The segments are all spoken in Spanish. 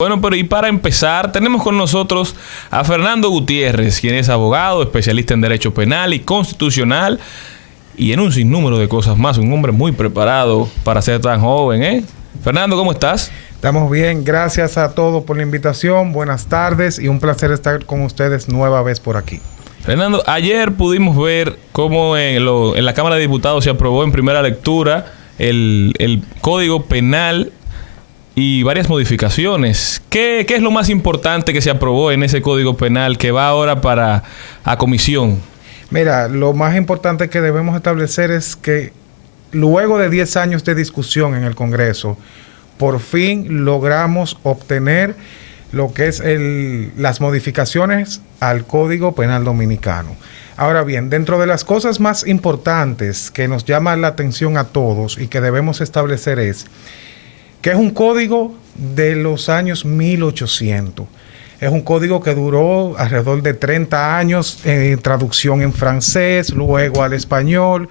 Bueno, pero y para empezar, tenemos con nosotros a Fernando Gutiérrez, quien es abogado, especialista en Derecho Penal y Constitucional y en un sinnúmero de cosas más. Un hombre muy preparado para ser tan joven, ¿eh? Fernando, ¿cómo estás? Estamos bien, gracias a todos por la invitación. Buenas tardes y un placer estar con ustedes nueva vez por aquí. Fernando, ayer pudimos ver cómo en la Cámara de Diputados se aprobó en primera lectura el Código Penal y varias modificaciones. ¿Qué es lo más importante que se aprobó en ese Código Penal que va ahora a comisión? Mira, lo más importante que debemos establecer es que luego de 10 años de discusión en el Congreso, por fin logramos obtener lo que es las modificaciones al Código Penal Dominicano. Ahora bien, dentro de las cosas más importantes que nos llaman la atención a todos y que debemos establecer es que es un código de los años 1800. Es un código que duró alrededor de 30 años en traducción en francés, luego al español,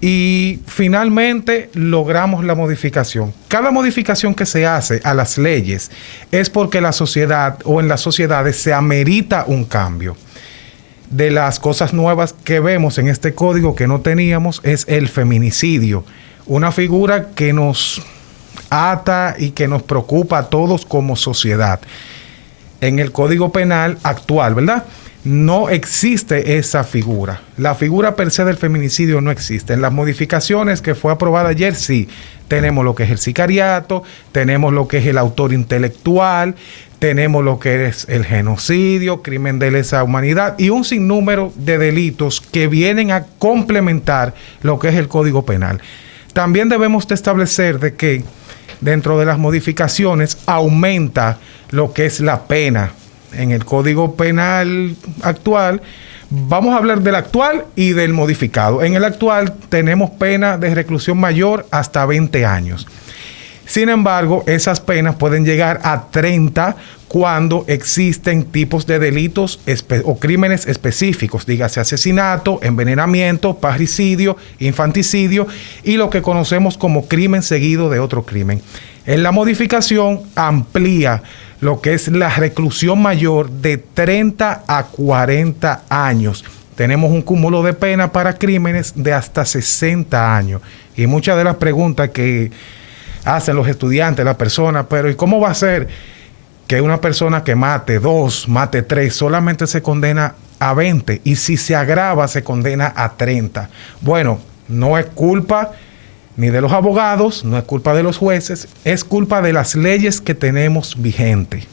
y finalmente logramos la modificación. Cada modificación que se hace a las leyes es porque la sociedad o en las sociedades se amerita un cambio. De las cosas nuevas que vemos en este código que no teníamos es el feminicidio, una figura que nos ata y que nos preocupa a todos como sociedad. En el Código Penal actual, ¿verdad?, no existe esa figura. La figura per se del feminicidio no existe. En las modificaciones que fue aprobada ayer, sí, tenemos lo que es el sicariato, tenemos lo que es el autor intelectual, tenemos lo que es el genocidio, crimen de lesa humanidad y un sinnúmero de delitos que vienen a complementar lo que es el Código Penal. También debemos de establecer de que dentro de las modificaciones aumenta lo que es la pena. En el Código Penal actual, vamos a hablar del actual y del modificado. En el actual tenemos pena de reclusión mayor hasta 20 años. Sin embargo, esas penas pueden llegar a 30 cuando existen tipos de delitos o crímenes específicos, dígase asesinato, envenenamiento, parricidio, infanticidio y lo que conocemos como crimen seguido de otro crimen. En la modificación amplía lo que es la reclusión mayor de 30 a 40 años. Tenemos un cúmulo de pena para crímenes de hasta 60 años. Y muchas de las preguntas que hacen los estudiantes, la persona, pero ¿y cómo va a ser que una persona que mate 2, mate 3, solamente se condena a 20 y si se agrava se condena a 30? Bueno, no es culpa ni de los abogados, no es culpa de los jueces, es culpa de las leyes que tenemos vigentes.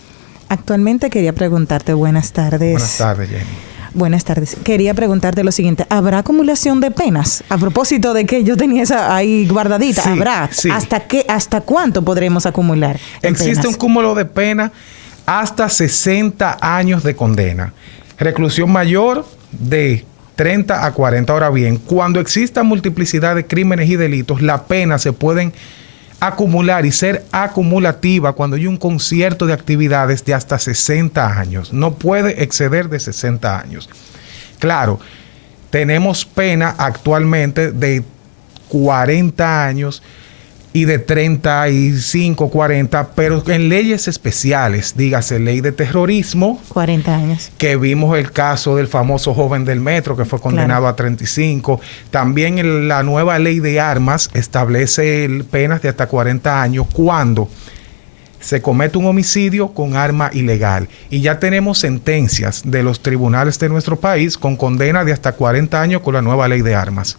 Actualmente quería preguntarte, buenas tardes. Buenas tardes, Jenny. Buenas tardes. Quería preguntarte lo siguiente, ¿habrá acumulación de penas? A propósito de que yo tenía esa ahí guardadita, sí, ¿habrá? Sí. ¿Hasta cuánto podremos acumular? Existe penas? un cúmulo de pena hasta 60 años de condena. Reclusión mayor de 30 a 40. Ahora bien, cuando exista multiplicidad de crímenes y delitos, las penas se pueden acumular y ser acumulativa cuando hay un concierto de actividades de hasta 60 años. No puede exceder de 60 años. Claro, tenemos pena actualmente de 40 años y de 35, 40, pero en leyes especiales, dígase ley de terrorismo. 40 años. Que vimos el caso del famoso joven del metro que fue condenado claro. a 35. También la nueva ley de armas establece penas de hasta 40 años cuando se comete un homicidio con arma ilegal. Y ya tenemos sentencias de los tribunales de nuestro país con condena de hasta 40 años con la nueva ley de armas.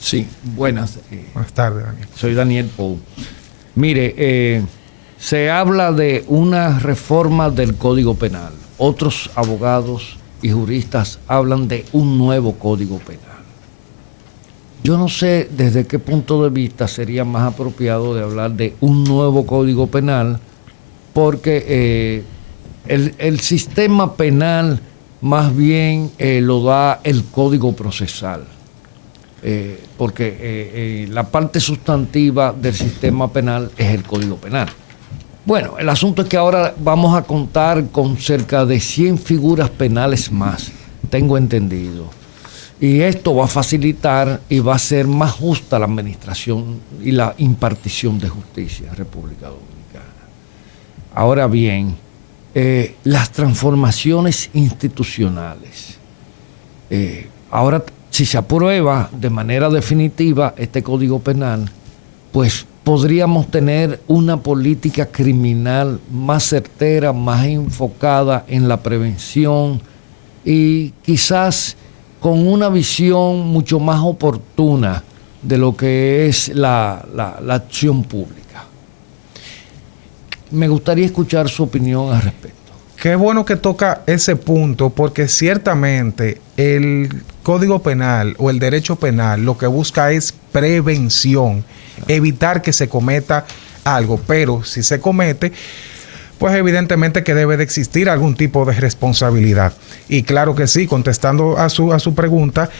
Sí, buenas. Buenas tardes, Daniel. Soy Daniel Pou. Mire, se habla de una reforma del Código Penal. Otros abogados y juristas hablan de un nuevo Código Penal. Yo no sé desde qué punto de vista sería más apropiado de hablar de un nuevo Código Penal, porque el sistema penal más bien lo da el Código Procesal. Porque la parte sustantiva del sistema penal es el Código Penal. Bueno, el asunto es que ahora vamos a contar con cerca de 100 figuras penales más, tengo entendido. Y esto va a facilitar y va a ser más justa la administración y la impartición de justicia en República Dominicana. Ahora bien, las transformaciones institucionales. Ahora, si se aprueba de manera definitiva este Código Penal, pues podríamos tener una política criminal más certera, más enfocada en la prevención y quizás con una visión mucho más oportuna de lo que es la acción pública. Me gustaría escuchar su opinión al respecto. Qué bueno que toca ese punto, porque ciertamente el Código Penal o el derecho penal lo que busca es prevención, evitar que se cometa algo, pero si se comete, pues evidentemente que debe de existir algún tipo de responsabilidad. Y claro que sí, contestando a su pregunta,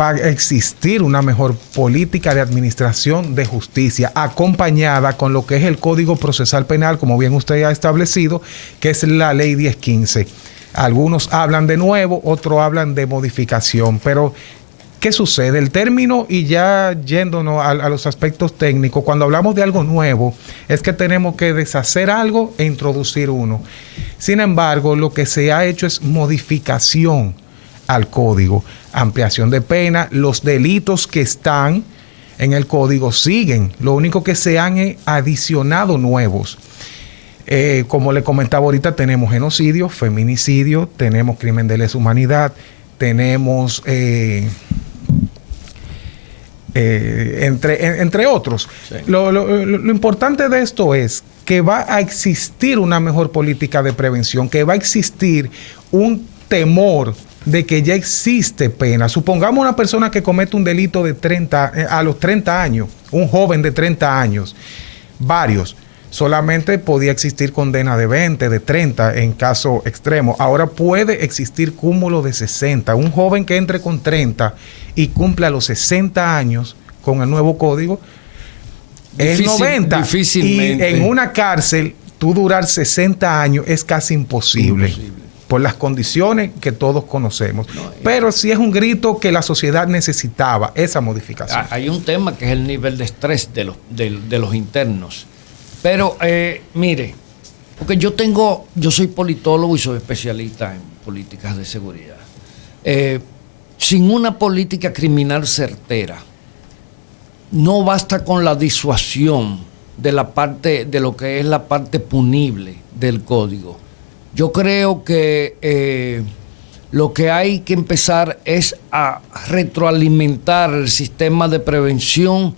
va a existir una mejor política de administración de justicia acompañada con lo que es el Código Procesal Penal, como bien usted ha establecido, que es la Ley 1015. Algunos hablan de nuevo, otros hablan de modificación, pero ¿qué sucede? El término, y ya yéndonos a los aspectos técnicos, cuando hablamos de algo nuevo, es que tenemos que deshacer algo e introducir uno. Sin embargo, lo que se ha hecho es modificación al código, ampliación de pena. Los delitos que están en el código siguen, lo único que se han adicionado nuevos. Como le comentaba ahorita, tenemos genocidio, feminicidio, tenemos crimen de lesa humanidad, tenemos entre otros. Sí. Lo importante de esto es que va a existir una mejor política de prevención, que va a existir un temor de que ya existe pena. Supongamos una persona que comete un delito de a los 30 años, un joven de 30 años, varios. Solamente podía existir condena de 20, de 30 en caso extremo. Ahora puede existir cúmulo de 60. Un joven que entre con 30 y cumpla los 60 años con el nuevo código, es 90. Difícilmente. Y en una cárcel, tú durar 60 años es casi imposible. Por las condiciones que todos conocemos. Pero sí es un grito que la sociedad necesitaba, esa modificación. Hay un tema que es el nivel de estrés de los internos. Pero, mire, porque yo soy politólogo y soy especialista en políticas de seguridad. Sin una política criminal certera, no basta con la disuasión de lo que es la parte punible del código. Yo creo que lo que hay que empezar es a retroalimentar el sistema de prevención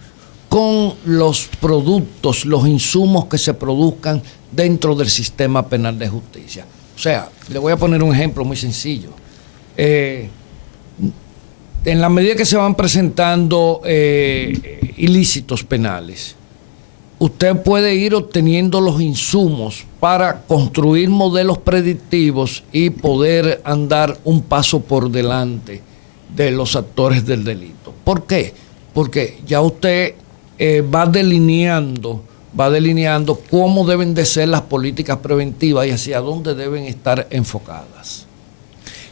con los productos, los insumos que se produzcan dentro del sistema penal de justicia. O sea, le voy a poner un ejemplo muy sencillo. En la medida que se van presentando ilícitos penales, usted puede ir obteniendo los insumos para construir modelos predictivos y poder andar un paso por delante de los actores del delito. ¿Por qué? Porque ya usted va delineando cómo deben de ser las políticas preventivas y hacia dónde deben estar enfocadas.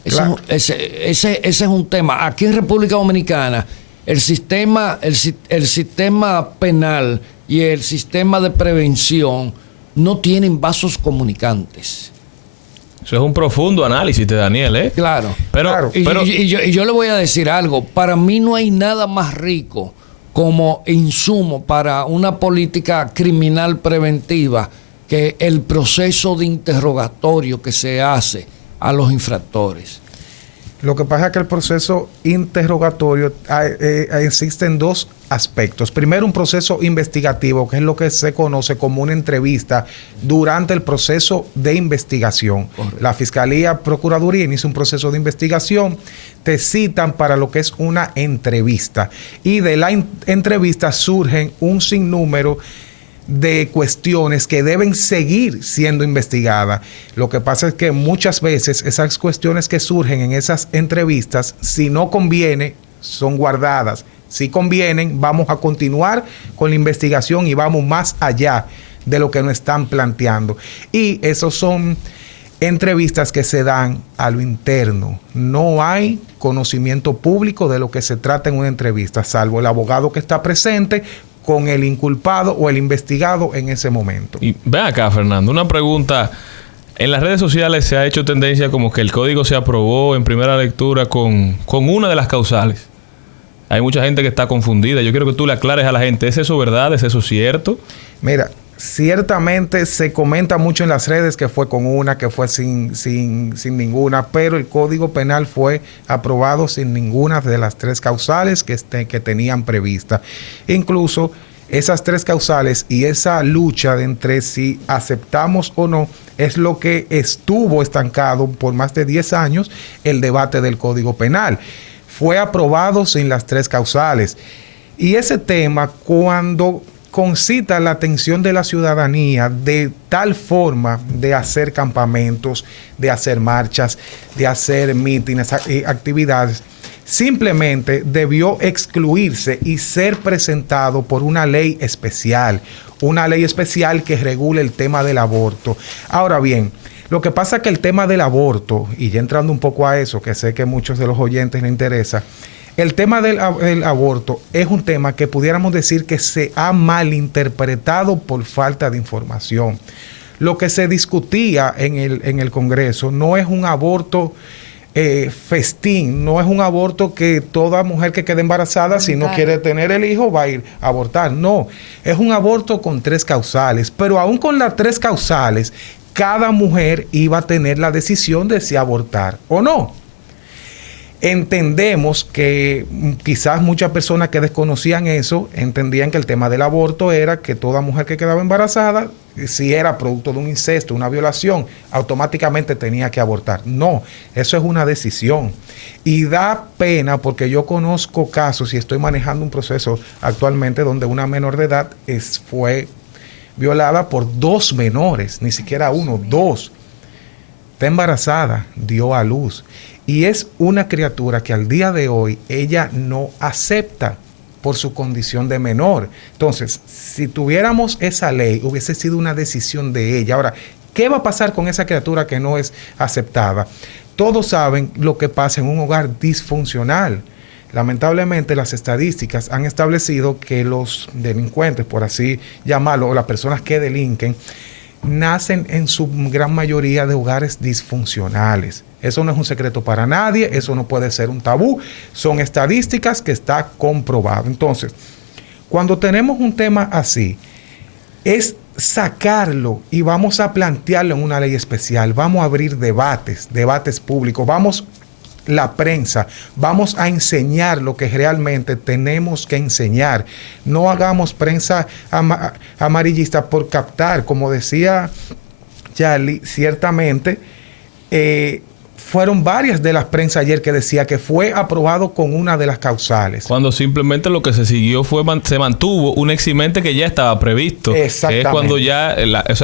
Claro. Ese es un tema. Aquí en República Dominicana, el sistema penal y el sistema de prevención no tienen vasos comunicantes. Eso es un profundo análisis de Daniel, ¿eh? Claro. Pero yo le voy a decir algo. Para mí no hay nada más rico como insumo para una política criminal preventiva que el proceso de interrogatorio que se hace a los infractores. Lo que pasa es que el proceso interrogatorio existen dos aspectos. Primero, un proceso investigativo, que es lo que se conoce como una entrevista durante el proceso de investigación. Correcto. La Fiscalía, Procuraduría inicia un proceso de investigación, te citan para lo que es una entrevista. Y de la entrevista surgen un sinnúmero de cuestiones que deben seguir siendo investigadas. Lo que pasa es que muchas veces esas cuestiones que surgen en esas entrevistas, si no conviene, son guardadas. Si convienen, vamos a continuar con la investigación y vamos más allá de lo que nos están planteando. Y esos son entrevistas que se dan a lo interno. No hay conocimiento público de lo que se trata en una entrevista, salvo el abogado que está presente con el inculpado o el investigado en ese momento. Y ven acá, Fernando, una pregunta. En las redes sociales se ha hecho tendencia como que el código se aprobó en primera lectura con una de las causales. Hay mucha gente que está confundida. Yo quiero que tú le aclares a la gente, ¿es eso verdad? ¿Es eso cierto? Mira, ciertamente se comenta mucho en las redes que fue con una, que fue sin ninguna, pero el Código Penal fue aprobado sin ninguna de las 3 causales que tenían prevista. Incluso esas 3 causales y esa lucha de entre si aceptamos o no es lo que estuvo estancado por más de 10 años el debate del Código Penal. Fue aprobado sin las 3 causales. Y ese tema, cuando concita la atención de la ciudadanía de tal forma de hacer campamentos, de hacer marchas, de hacer mítines y actividades, simplemente debió excluirse y ser presentado por una ley especial que regule el tema del aborto. Ahora bien, lo que pasa es que el tema del aborto, y ya entrando un poco a eso, que sé que a muchos de los oyentes les interesa, el tema del aborto es un tema que pudiéramos decir que se ha malinterpretado por falta de información. Lo que se discutía en el Congreso no es un aborto festín, no es un aborto que toda mujer que quede embarazada, si no quiere tener el hijo, va a ir a abortar. No, es un aborto con 3 causales, pero aún con las 3 causales, cada mujer iba a tener la decisión de si abortar o no. Entendemos que quizás muchas personas que desconocían eso, entendían que el tema del aborto era que toda mujer que quedaba embarazada, si era producto de un incesto, una violación, automáticamente tenía que abortar. No, eso es una decisión. Y da pena porque yo conozco casos y estoy manejando un proceso actualmente donde una menor de edad fue violada por 2 menores, ni siquiera 1, 2. Está embarazada, dio a luz. Y es una criatura que al día de hoy ella no acepta por su condición de menor. Entonces, si tuviéramos esa ley, hubiese sido una decisión de ella. Ahora, ¿qué va a pasar con esa criatura que no es aceptada? Todos saben lo que pasa en un hogar disfuncional. Lamentablemente, las estadísticas han establecido que los delincuentes, por así llamarlo, o las personas que delinquen, nacen en su gran mayoría de hogares disfuncionales. Eso no es un secreto para nadie, eso no puede ser un tabú, son estadísticas que está comprobado. Entonces, cuando tenemos un tema así, es sacarlo y vamos a plantearlo en una ley especial, vamos a abrir debates públicos, la prensa, vamos a enseñar lo que realmente tenemos que enseñar. No hagamos prensa amarillista por captar, como decía Charlie, ciertamente, fueron varias de las prensas ayer que decía que fue aprobado con una de las causales. Cuando simplemente lo que se siguió fue, se mantuvo un eximente que ya estaba previsto. Exactamente. Que es cuando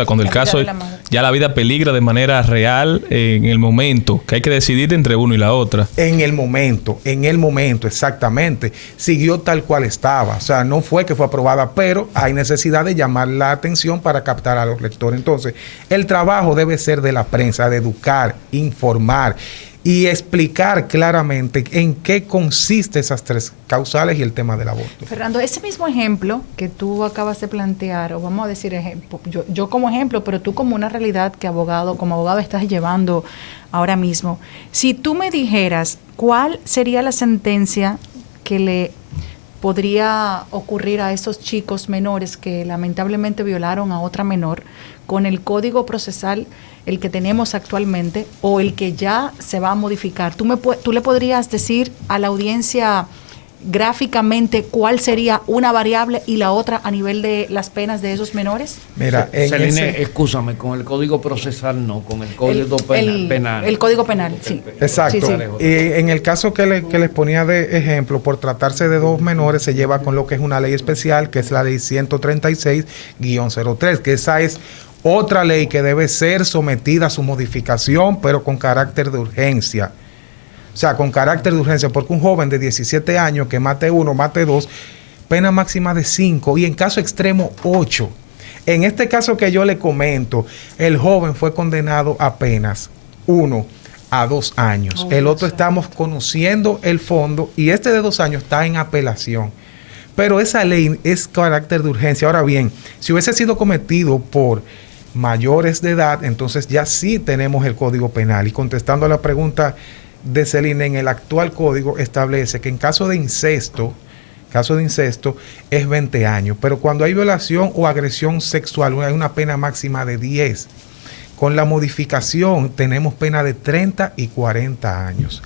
cuando el caso, ya la vida peligra de manera real en el momento, que hay que decidir entre uno y la otra. En el momento, exactamente. Siguió tal cual estaba. O sea, no fue que fue aprobada, pero hay necesidad de llamar la atención para captar a los lectores. Entonces, el trabajo debe ser de la prensa, de educar, informar y explicar claramente en qué consiste esas 3 causales y el tema del aborto. Fernando, ese mismo ejemplo que tú acabas de plantear, o vamos a decir ejemplo, yo como ejemplo, pero tú como una realidad que como abogado estás llevando ahora mismo, si tú me dijeras cuál sería la sentencia que le podría ocurrir a esos chicos menores que lamentablemente violaron a otra menor con el código procesal, el que tenemos actualmente o el que ya se va a modificar, ¿tú le podrías decir a la audiencia gráficamente cuál sería una variable y la otra a nivel de las penas de esos menores? Mira, Celine, excúsame, con el código procesal no, con el código penal. El código penal, sí. Exacto. Sí. Y en el caso que les ponía de ejemplo, por tratarse de 2 menores, se lleva con lo que es una ley especial, que es la ley 136-03, que esa es otra ley que debe ser sometida a su modificación, pero con carácter de urgencia. O sea, con carácter de urgencia, porque un joven de 17 años que mate 1, mate 2, pena máxima de 5 y en caso extremo 8. En este caso que yo le comento, el joven fue condenado a penas 1 a 2 años. El otro estamos conociendo el fondo y este de 2 años está en apelación. Pero esa ley es carácter de urgencia. Ahora bien, si hubiese sido cometido por mayores de edad, entonces ya sí tenemos el Código Penal. Y contestando a la pregunta de Celine, en el actual código establece que en caso de incesto es 20 años, pero cuando hay violación o agresión sexual hay una pena máxima de 10. Con la modificación tenemos pena de 30 y 40 años.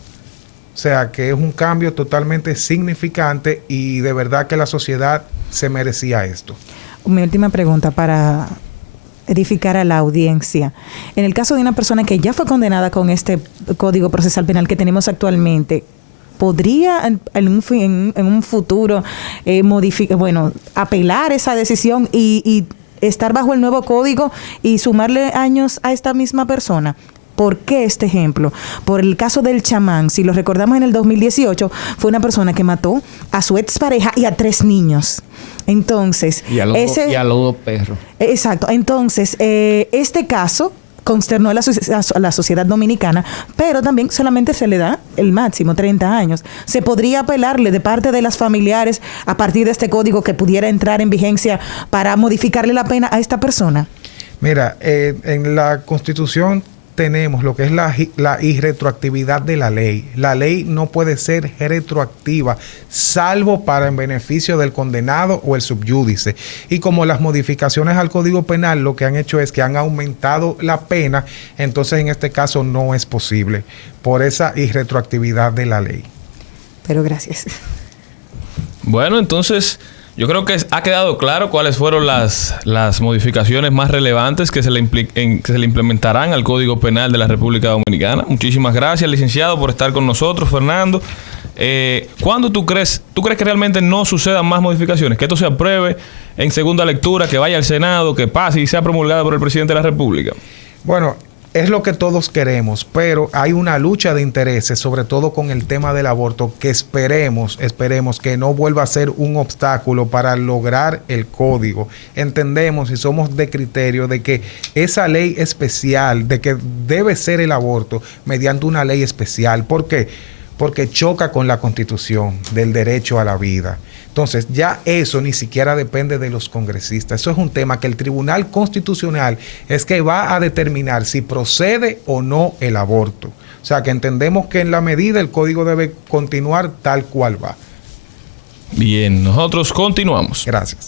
O sea que es un cambio totalmente significante y de verdad que la sociedad se merecía esto. Mi última pregunta para edificar a la audiencia. En el caso de una persona que ya fue condenada con este Código Procesal Penal que tenemos actualmente, ¿podría en un futuro apelar esa decisión y estar bajo el nuevo código y sumarle años a esta misma persona? ¿Por qué este ejemplo? Por el caso del chamán, si lo recordamos en el 2018, fue una persona que mató a su expareja y a 3 niños. Entonces, y a los 2 perros. Exacto. Entonces, este caso consternó a la sociedad dominicana, pero también solamente se le da el máximo, 30 años. ¿Se podría apelarle de parte de las familiares a partir de este código que pudiera entrar en vigencia para modificarle la pena a esta persona? Mira, en la Constitución tenemos lo que es la irretroactividad de la ley. La ley no puede ser retroactiva, salvo para en beneficio del condenado o el subyúdice. Y como las modificaciones al Código Penal lo que han hecho es que han aumentado la pena, entonces en este caso no es posible por esa irretroactividad de la ley. Pero gracias. Bueno, entonces yo creo que ha quedado claro cuáles fueron las modificaciones más relevantes que se le implementarán al Código Penal de la República Dominicana. Muchísimas gracias, licenciado, por estar con nosotros, Fernando. ¿Cuándo tú crees que realmente no sucedan más modificaciones? Que esto se apruebe en segunda lectura, que vaya al Senado, que pase y sea promulgada por el presidente de la República. Bueno, es lo que todos queremos, pero hay una lucha de intereses, sobre todo con el tema del aborto, que esperemos que no vuelva a ser un obstáculo para lograr el código. Entendemos y somos de criterio de que esa ley especial, de que debe ser el aborto mediante una ley especial. ¿Por qué? Porque choca con la Constitución del derecho a la vida. Entonces, ya eso ni siquiera depende de los congresistas. Eso es un tema que el Tribunal Constitucional es que va a determinar si procede o no el aborto. O sea, que entendemos que en la medida el código debe continuar tal cual va. Bien, nosotros continuamos. Gracias.